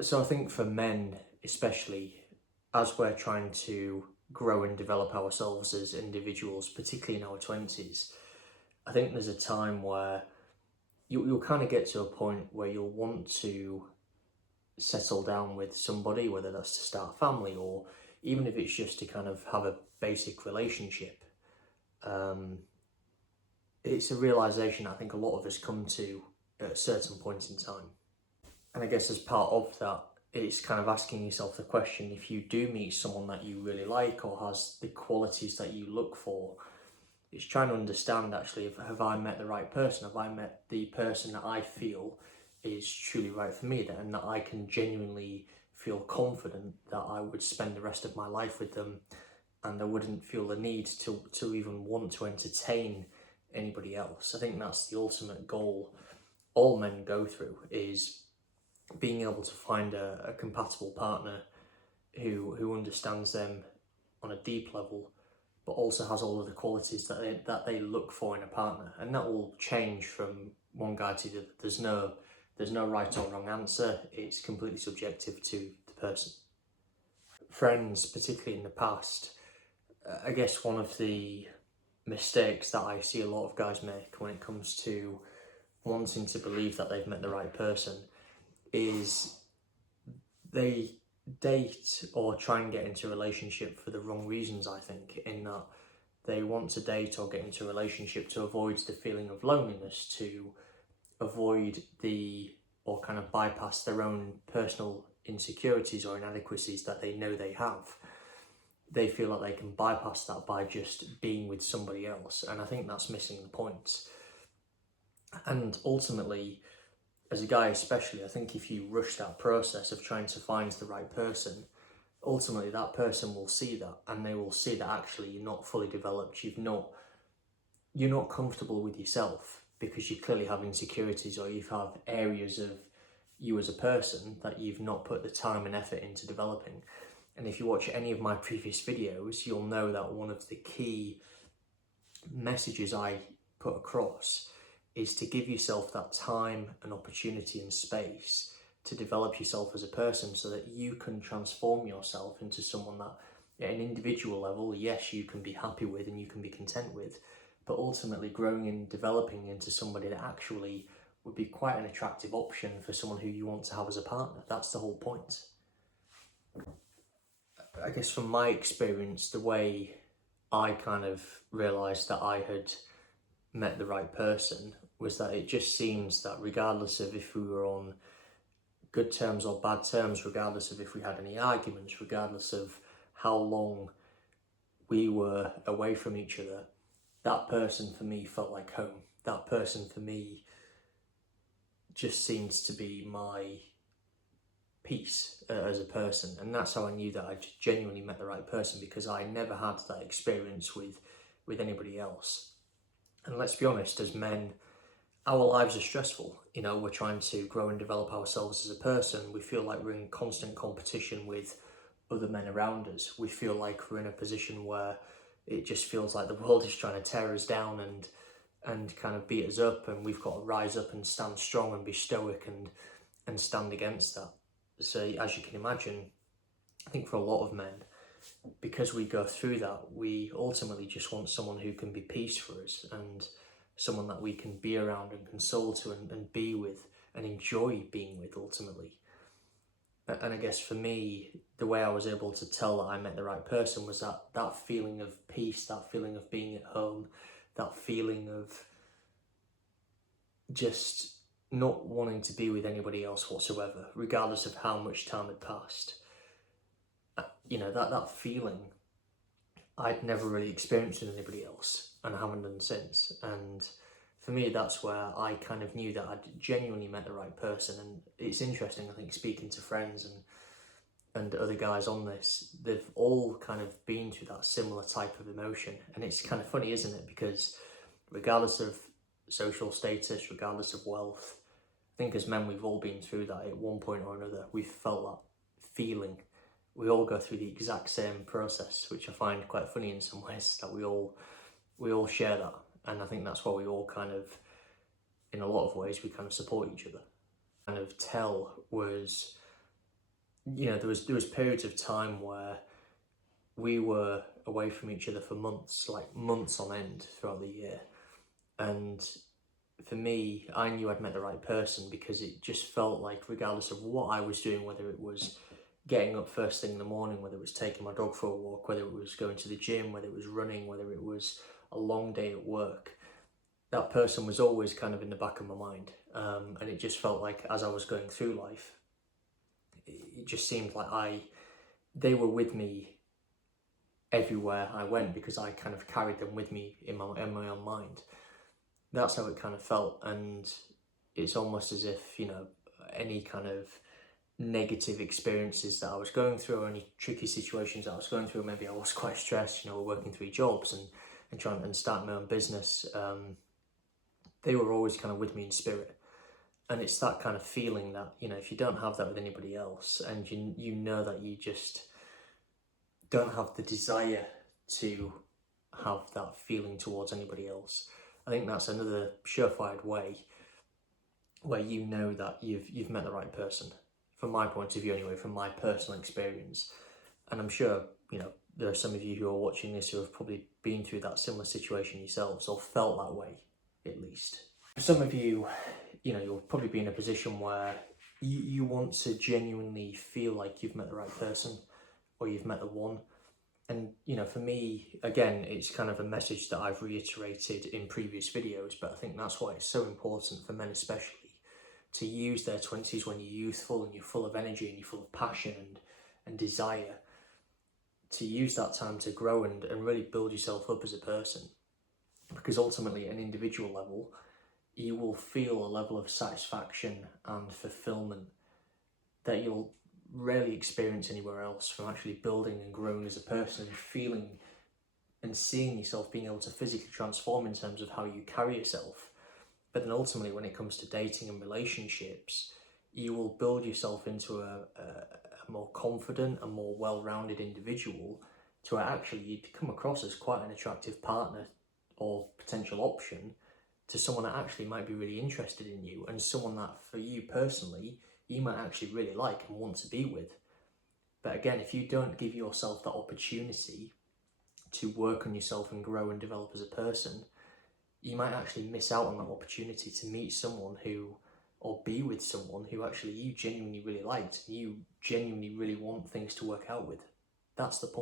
So I think for men, especially, as we're trying to grow and develop ourselves as individuals, particularly in our 20s, I think there's a time where you'll kind of get to a point where you'll want to settle down with somebody, whether that's to start a family or even if it's just to kind of have a basic relationship. Um, it's a realization I think a lot of us come to at certain points in time. And I guess as part of that, it's kind of asking yourself the question, if you do meet someone that you really like or has the qualities that you look for, it's trying to understand actually, if have I met the right person? Have I met the person that I feel is truly right for me, and that I can genuinely feel confident that I would spend the rest of my life with them, and I wouldn't feel the need to even want to entertain anybody else. I think that's the ultimate goal all men go through, is being able to find a compatible partner who understands them on a deep level, but also has all of the qualities that they look for in a partner. And that will change from one guy to the other. There's no right or wrong answer. It's completely subjective to the person. Friends, particularly in the past, I guess one of the mistakes that I see a lot of guys make when it comes to wanting to believe that they've met the right person is they date or try and get into a relationship for the wrong reasons, I think, in that they want to date or get into a relationship to avoid the feeling of loneliness, to avoid or kind of bypass their own personal insecurities or inadequacies that they know they have. They feel like they can bypass that by just being with somebody else, and I think that's missing the point. And ultimately, as a guy especially, I think if you rush that process of trying to find the right person, ultimately that person will see that, and they will see that actually you're not fully developed, you're not comfortable with yourself because you clearly have insecurities, or you have areas of you as a person that you've not put the time and effort into developing. And if you watch any of my previous videos, you'll know that one of the key messages I put across is to give yourself that time and opportunity and space to develop yourself as a person, so that you can transform yourself into someone that at an individual level, yes, you can be happy with and you can be content with, but ultimately growing and developing into somebody that actually would be quite an attractive option for someone who you want to have as a partner. That's the whole point. I guess from my experience, the way I kind of realised that I had met the right person was that it just seems that regardless of if we were on good terms or bad terms, regardless of if we had any arguments, regardless of how long we were away from each other, that person for me felt like home. That person for me just seems to be my peace as a person. And that's how I knew that I genuinely met the right person, because I never had that experience with anybody else. And let's be honest, as men, our lives are stressful. You know, we're trying to grow and develop ourselves as a person. We feel like we're in constant competition with other men around us. We feel like we're in a position where it just feels like the world is trying to tear us down and kind of beat us up, and we've got to rise up and stand strong and be stoic and stand against that. So as you can imagine, I think for a lot of men, because we go through that, we ultimately just want someone who can be peace for us, and someone that we can be around and console to and be with and enjoy being with ultimately. And I guess for me, the way I was able to tell that I met the right person was that feeling of peace, that feeling of being at home, that feeling of just not wanting to be with anybody else whatsoever, regardless of how much time had passed. You know, that feeling I'd never really experienced with anybody else, and I haven't done since. And for me, that's where I kind of knew that I'd genuinely met the right person. And it's interesting, I think, speaking to friends and other guys on this, they've all kind of been through that similar type of emotion. And it's kind of funny, isn't it? Because regardless of social status, regardless of wealth, I think as men, we've all been through that at one point or another. We've felt that feeling. We all go through the exact same process, which I find quite funny in some ways, that we all share that. And I think that's why we all kind of, in a lot of ways, we kind of support each other. Kind of tell was there was periods of time where we were away from each other for months, like months on end throughout the year. And for me, I knew I'd met the right person because it just felt like, regardless of what I was doing, whether it was getting up first thing in the morning, whether it was taking my dog for a walk, whether it was going to the gym, whether it was running, whether it was a long day at work, that person was always kind of in the back of my mind. And it just felt like as I was going through life, it just seemed like they were with me everywhere I went because I kind of carried them with me in my own mind. That's how it kind of felt, and it's almost as if, any kind of negative experiences that I was going through, or any tricky situations that I was going through, maybe I was quite stressed, working 3 jobs and trying and starting my own business, they were always kind of with me in spirit. And it's that kind of feeling that, if you don't have that with anybody else, and you know that you just don't have the desire to have that feeling towards anybody else, I think that's another surefire way where you know that you've met the right person. From my point of view anyway, from my personal experience. And I'm sure, there are some of you who are watching this who have probably been through that similar situation yourselves, or felt that way, at least. For some of you, you'll probably be in a position where you want to genuinely feel like you've met the right person, or you've met the one. And, for me, again, it's kind of a message that I've reiterated in previous videos, but I think that's why it's so important for men especially to use their 20s when you're youthful and you're full of energy and you're full of passion and desire, to use that time to grow and really build yourself up as a person. Because ultimately, at an individual level, you will feel a level of satisfaction and fulfillment that you'll rarely experience anywhere else, from actually building and growing as a person and feeling and seeing yourself being able to physically transform in terms of how you carry yourself. But then ultimately, when it comes to dating and relationships, you will build yourself into a more confident and more well-rounded individual, to actually you'd come across as quite an attractive partner or potential option to someone that actually might be really interested in you, and someone that for you personally you might actually really like and want to be with. But again, if you don't give yourself that opportunity to work on yourself and grow and develop as a person, you might actually miss out on that opportunity to meet someone who, or be with someone who actually you genuinely really liked, and you genuinely really want things to work out with. That's the point.